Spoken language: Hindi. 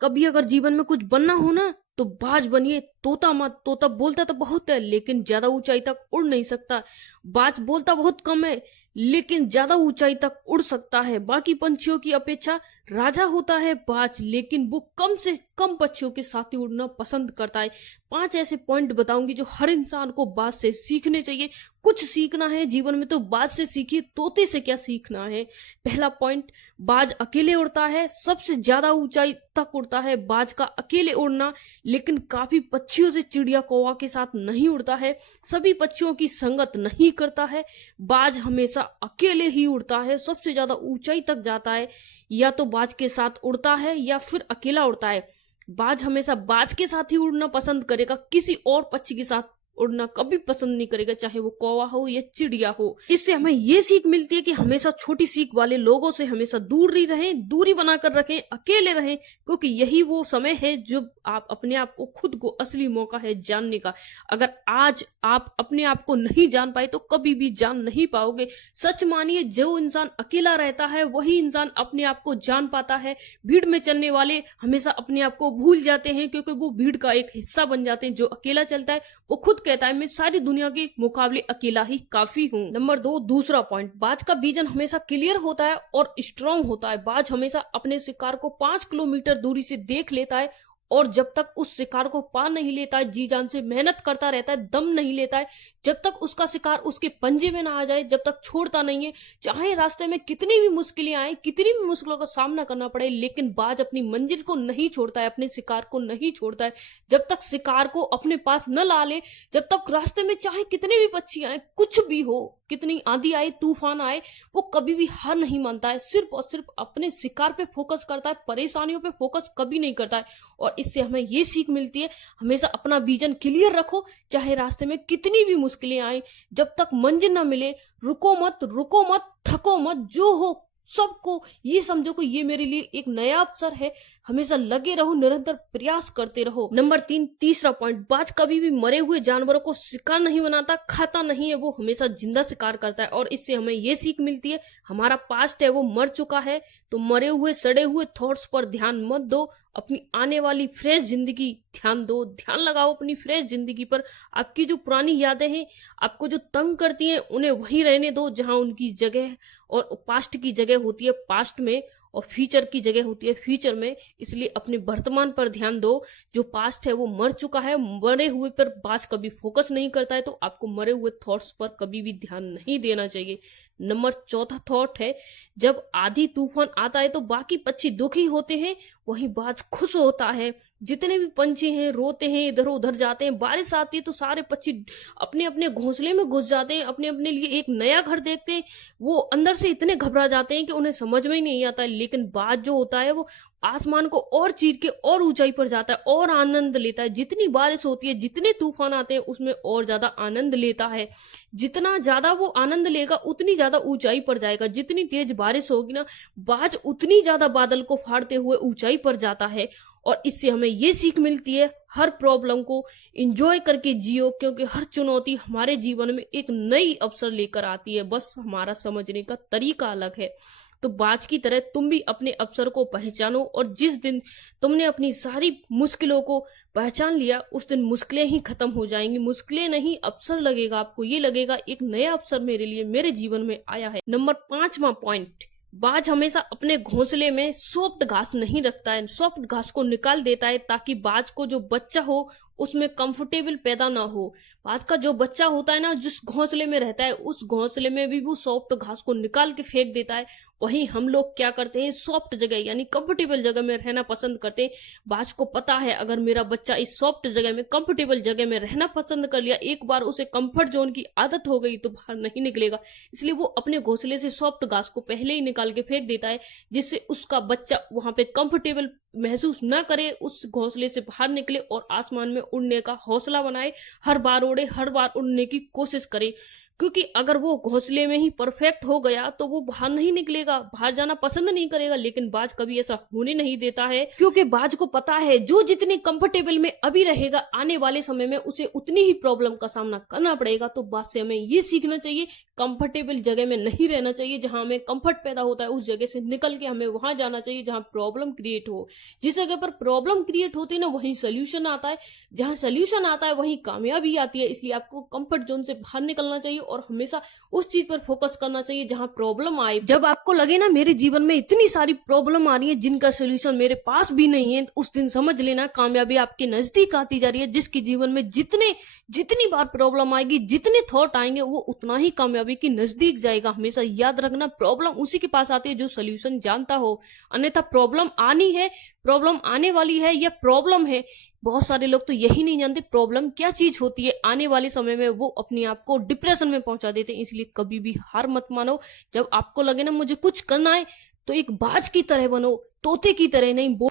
कभी अगर जीवन में कुछ बनना हो ना तो बाज बनिए, तोता मत। तोता बोलता तो बहुत है लेकिन ज्यादा ऊंचाई तक उड़ नहीं सकता। बाज बोलता बहुत कम है लेकिन ज्यादा ऊंचाई तक उड़ सकता है। बाकी पंछियों की अपेक्षा राजा होता है बाज, लेकिन वो कम से कम पक्षियों के साथ ही उड़ना पसंद करता है। 5 ऐसे पॉइंट बताऊंगी जो हर इंसान को बाज से सीखने चाहिए। कुछ सीखना है जीवन में तो बाज से सीखिए, तोते से क्या सीखना है। पहला पॉइंट, बाज अकेले उड़ता है, सबसे ज्यादा ऊंचाई तक उड़ता है बाज का अकेले उड़ना, लेकिन काफी पक्षियों से चिड़िया कौवा के साथ नहीं उड़ता है, सभी पक्षियों की संगत नहीं करता है। बाज हमेशा अकेले ही उड़ता है, सबसे ज्यादा ऊंचाई तक जाता है या तो बाज के साथ उड़ता है या फिर अकेला उड़ता है। बाज हमेशा बाज के साथ ही उड़ना पसंद करेगा, किसी और पक्षी के साथ उड़ना कभी पसंद नहीं करेगा, चाहे वो कौवा हो या चिड़िया हो। इससे हमें ये सीख मिलती है कि हमेशा छोटी सीख वाले लोगों से हमेशा दूर ही रहें, दूरी बनाकर रखें, अकेले रहें, क्योंकि यही वो समय है जब आप अपने आप को, खुद को असली मौका है जानने का। अगर आज आप अपने आप को नहीं जान पाए तो कभी भी जान नहीं पाओगे। सच मानिए, जो इंसान अकेला रहता है वही इंसान अपने आप को जान पाता है। भीड़ में चलने वाले हमेशा अपने आप को भूल जाते हैं क्योंकि वो भीड़ का एक हिस्सा बन जाते हैं। जो अकेला चलता है वो खुद कहता है मैं सारी दुनिया के मुकाबले अकेला ही काफी हूँ। नंबर 2, दूसरा पॉइंट, बाज का विजन हमेशा क्लियर होता है और स्ट्रांग होता है। बाज हमेशा अपने शिकार को 5 किलोमीटर दूरी से देख लेता है और जब तक उस शिकार को पा नहीं लेता है जी जान से मेहनत करता रहता है, दम नहीं लेता है। जब तक उसका शिकार उसके पंजे में ना आ जाए जब तक छोड़ता नहीं है। चाहे रास्ते में कितनी भी मुश्किलें आए, कितनी भी मुश्किलों का सामना करना पड़े, लेकिन बाज अपनी मंजिल को नहीं छोड़ता है, अपने शिकार को नहीं छोड़ता है। जब तक शिकार को अपने पास न ला ले, जब तक रास्ते में चाहे कितने भी पक्षी आए, कुछ भी हो, कितनी आंधी आए, तूफान आए, वो कभी भी हार नहीं मानता है। सिर्फ और सिर्फ अपने शिकार पे फोकस करता है, परेशानियों पे फोकस कभी नहीं करता है। और इससे हमें ये सीख मिलती है, हमेशा अपना विजन क्लियर रखो, चाहे रास्ते में कितनी भी मुश्किलें आए, जब तक मंजिल ना मिले रुको मत, थको मत। जो हो सबको ये समझो कि ये मेरे लिए एक नया अवसर है। हमेशा लगे रहो, निरंतर प्रयास करते रहो। नंबर 3, तीसरा पॉइंट, बाज कभी भी मरे हुए जानवरों को शिकार नहीं बनाता, खाता नहीं है, वो हमेशा जिंदा शिकार करता है। और इससे हमें ये सीख मिलती है, हमारा पास्ट है वो मर चुका है तो मरे हुए सड़े हुए थॉट्स पर ध्यान मत दो, अपनी आने वाली फ्रेश जिंदगी ध्यान दो, ध्यान लगाओ अपनी फ्रेश जिंदगी पर। आपकी जो पुरानी यादें हैं, आपको जो तंग करती हैं, उन्हें वहीं रहने दो जहां उनकी जगह, और पास्ट की जगह होती है पास्ट में और फ्यूचर की जगह होती है फ्यूचर में। इसलिए अपने वर्तमान पर ध्यान दो। जो पास्ट है वो मर चुका है, मरे हुए पर बाज कभी फोकस नहीं करता है, तो आपको मरे हुए थॉट्स पर कभी भी ध्यान नहीं देना चाहिए। नंबर 4 थॉट है, जब आधी तूफान आता है तो बाकी पक्षी दुखी होते हैं, वहीं बाज खुश होता है। जितने भी पंछी हैं रोते हैं, इधर उधर जाते हैं, बारिश आती है तो सारे पक्षी अपने अपने घोंसले में घुस जाते हैं, अपने अपने लिए एक नया घर देखते हैं। वो अंदर से इतने घबरा जाते हैं कि उन्हें समझ में ही नहीं आता है। लेकिन बाज जो होता है वो आसमान को और चीर के और ऊंचाई पर जाता है और आनंद लेता है। जितनी बारिश होती है, जितने तूफान आते हैं, उसमें और ज्यादा आनंद लेता है। जितना ज्यादा वो आनंद लेगा उतनी ज्यादा ऊंचाई पर जाएगा। जितनी तेज बारिश होगी ना, बाज उतनी ज्यादा बादल को फाड़ते हुए ऊंचाई पर जाता है। और इससे हमें ये सीख मिलती है, हर प्रॉब्लम को एंजॉय करके जियो, क्योंकि हर चुनौती हमारे जीवन में एक नई अवसर लेकर आती है, बस हमारा समझने का तरीका अलग है। तो बाज की तरह तुम भी अपने अवसर को पहचानो, और जिस दिन तुमने अपनी सारी मुश्किलों को पहचान लिया उस दिन मुश्किलें ही खत्म हो जाएंगी। मुश्किलें नहीं, अवसर लगेगा आपको, ये लगेगा एक नया अवसर मेरे लिए, मेरे जीवन में आया है। नंबर 5वां पॉइंट, बाज हमेशा अपने घोंसले में सॉफ्ट घास नहीं रखता है, सॉफ्ट घास को निकाल देता है ताकि बाज को जो बच्चा हो उसमें कंफर्टेबल पैदा ना हो। बाज का जो बच्चा होता है ना, जिस घोंसले में रहता है उस घोंसले में भी वो सॉफ्ट घास को निकाल के फेंक देता है। वहीं हम लोग क्या करते हैं, सॉफ्ट जगह यानी कंफर्टेबल जगह में रहना पसंद करते हैं। बाज को पता है अगर मेरा बच्चा इस सॉफ्ट जगह में, कंफर्टेबल जगह में रहना पसंद कर लिया, एक बार उसे कंफर्ट जोन की आदत हो गई तो बाहर नहीं निकलेगा। इसलिए वो अपने घोंसले से सॉफ्ट घास को पहले ही निकाल के फेंक देता है, जिससे उसका बच्चा वहां पे कंफर्टेबल महसूस ना करे, उस घोंसले से बाहर निकले और आसमान में उड़ने का हौसला बनाए, हर बार उड़े, हर बार उड़ने की कोशिश करे। क्योंकि अगर वो घोंसले में ही परफेक्ट हो गया तो वो बाहर नहीं निकलेगा, बाहर जाना पसंद नहीं करेगा। लेकिन बाज कभी ऐसा होने नहीं देता है, क्योंकि बाज को पता है जो जितने कंफर्टेबल में अभी रहेगा, आने वाले समय में उसे उतनी ही प्रॉब्लम का सामना करना पड़ेगा। तो बाज से हमें ये सीखना चाहिए, कंफर्टेबल जगह में नहीं रहना चाहिए। जहां हमें कंफर्ट पैदा होता है उस जगह से निकल के हमें वहां जाना चाहिए जहां प्रॉब्लम क्रिएट हो। जिस जगह पर प्रॉब्लम क्रिएट होती है ना वहीं सोल्यूशन आता है, जहां सोल्यूशन आता है वहीं कामयाबी आती है। इसलिए आपको कंफर्ट जोन से बाहर निकलना चाहिए और हमेशा उस चीज पर फोकस करना चाहिए जहां प्रॉब्लम आए। जब आपको लगे ना मेरे जीवन में इतनी सारी प्रॉब्लम आ रही है जिनका सोल्यूशन मेरे पास भी नहीं है, तो उस दिन समझ लेना कामयाबी आपके नजदीक आती जा रही है। जिसके जीवन में जितनी बार प्रॉब्लम आएगी, जितने थॉट आएंगे, वो उतना ही कामयाबी के नजदीक जाएगा। हमेशा याद रखना प्रॉब्लम उसी के पास आती है जो सोल्यूशन जानता हो, अन्यथा प्रॉब्लम आनी है, प्रॉब्लम आने वाली है या प्रॉब्लम है। बहुत सारे लोग तो यही नहीं जानते प्रॉब्लम क्या चीज होती है। आने वाले समय में वो अपने आप को डिप्रेशन में पहुंचा देते हैं। इसलिए कभी भी हार मत मानो। जब आपको लगे ना मुझे कुछ करना है तो एक बाज की तरह बनो, तोते की तरह नहीं।